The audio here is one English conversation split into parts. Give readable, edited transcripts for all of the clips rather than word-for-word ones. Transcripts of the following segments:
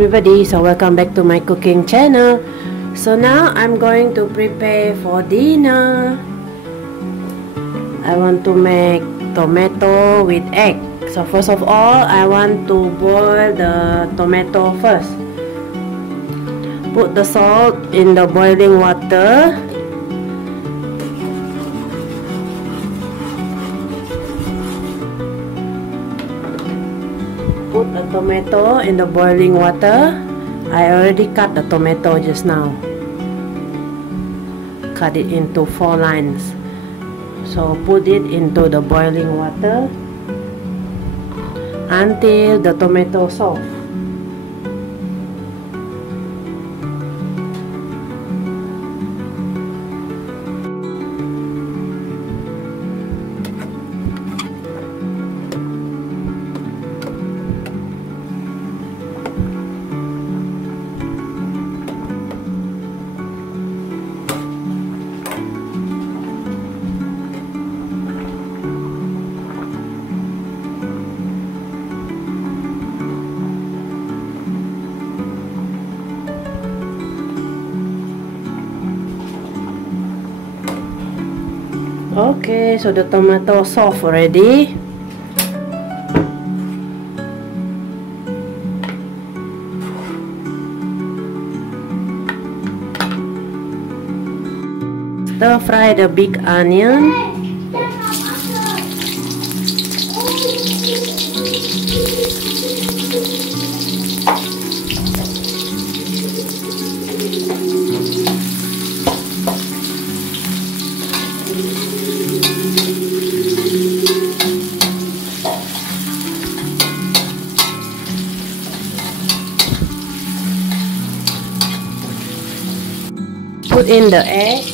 everybody, so welcome back to my cooking channel. So now I'm going to prepare for dinner. I want to make tomato with egg. So first of all, I want to boil the tomato first. Put the salt in the boiling water. Put the tomato in the boiling water. I already cut the tomato just now. Cut it into 4 lines. So put it into the boiling water until the tomato soft. Okay, so the tomato soft already. Stir fry the big onion. Put in the egg.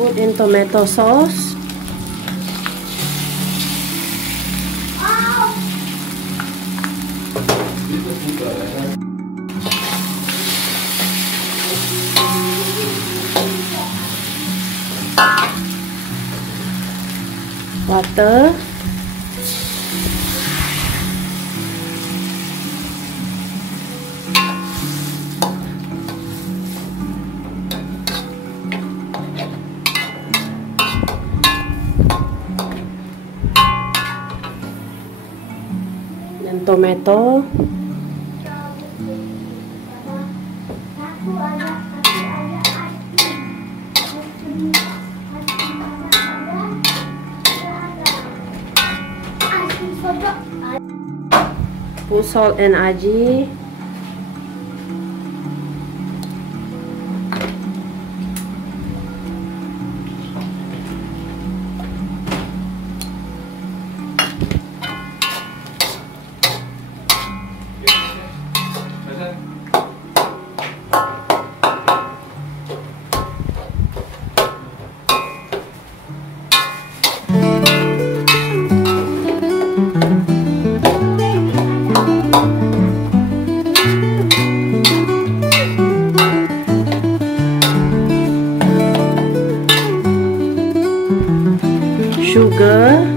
Put in tomato sauce. Butter. And tomato. Put salt and aji. Sugar.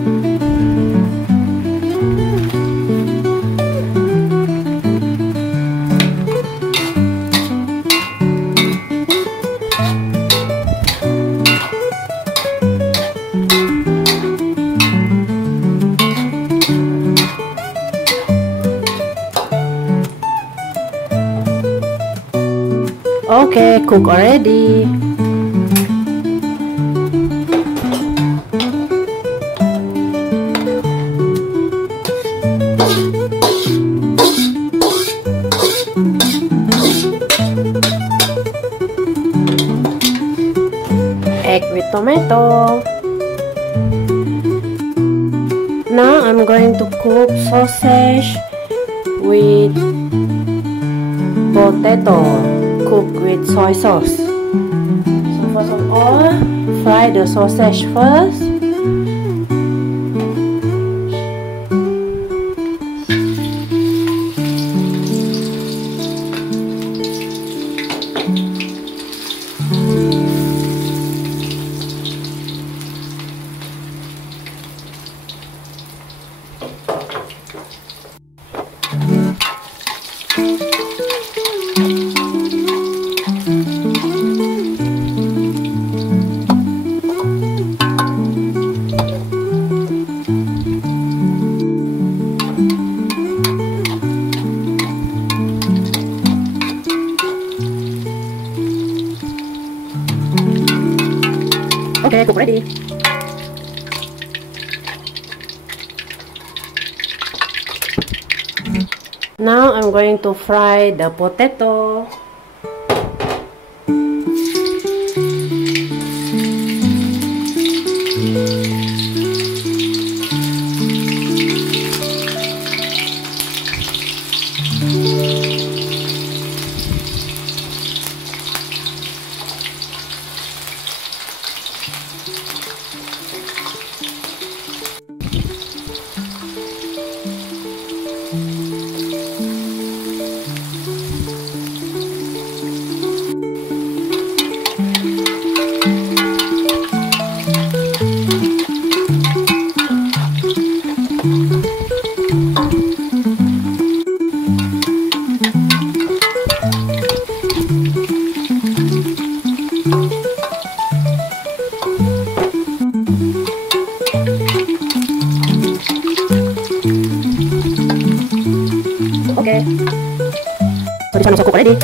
Okay, cook already. Egg with tomato. Now I'm going to cook sausage with potato cooked with soy sauce. So first of all, fry the sausage first. Okay, cook ready. Now I'm going to fry the potato. Okay, so this one also cooked already.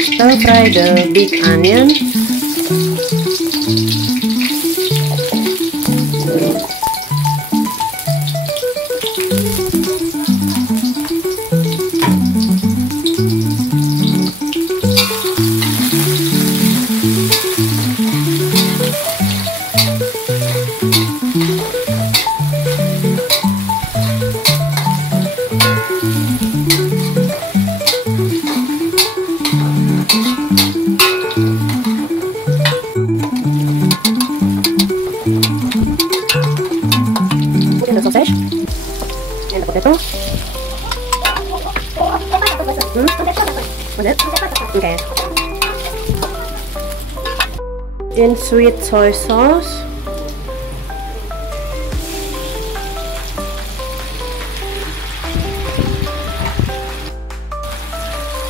Stir fry the big onion. The sausage and the potato. Okay. In sweet soy sauce.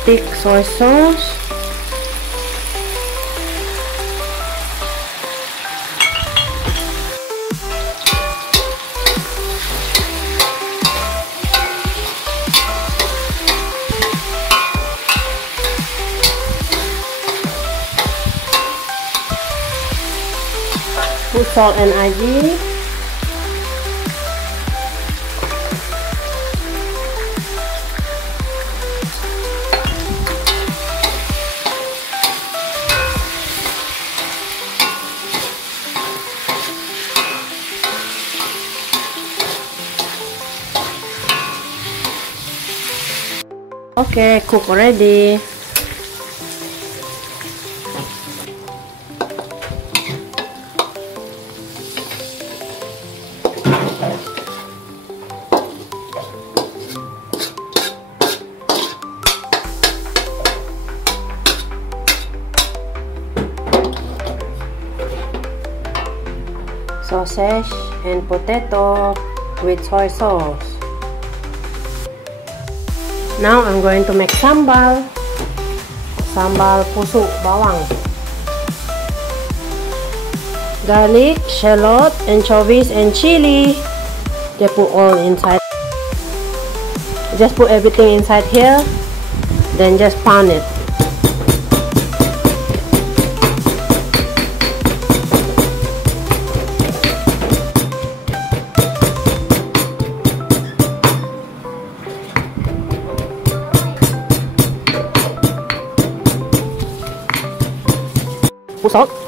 Thick soy sauce. Put salt and aji. Okay, cook already. Sausage and potato with soy sauce. Now I'm going to make sambal. Sambal pusuk bawang. Garlic, shallot, anchovies, and chili. They put all inside. Just put everything inside here. Then just pound it. Pusuk.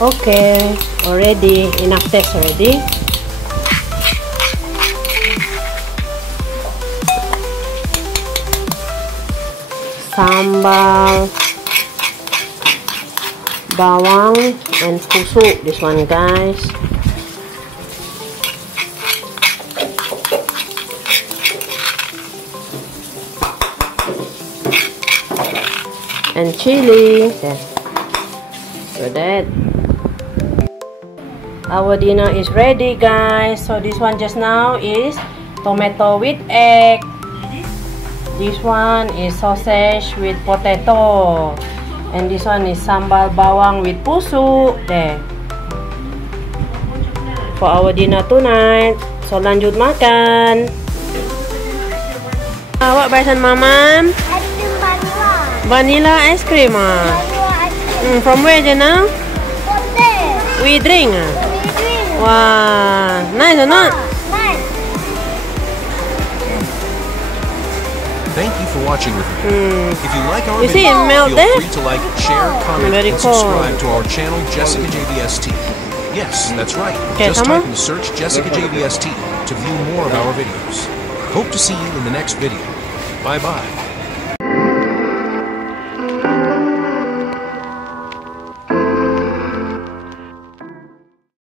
Okay, already enough taste already. Sambal, bawang, and pusuk. This one, guys. And chili. There. So that. Our dinner is ready, guys. So this one just now is tomato with egg. This one is sausage with potato. And this one is sambal bawang with pusuk. There. For our dinner tonight. So lanjut makan. Awak baisan mamam? Ice cream vanilla. Vanilla ice cream. Vanilla ice cream. From where just now? Sauté. We drink. Wow, nice or not? Nice. Thank you for watching with me. If you like our You see it video, melt feel there? free to like, share, comment, Very and cold. subscribe to our channel, Jessicajvst. Yes, that's right. Okay, Just sama? type in the search Jessicajvst to view more of our videos. Hope to see you in the next video. Bye-bye.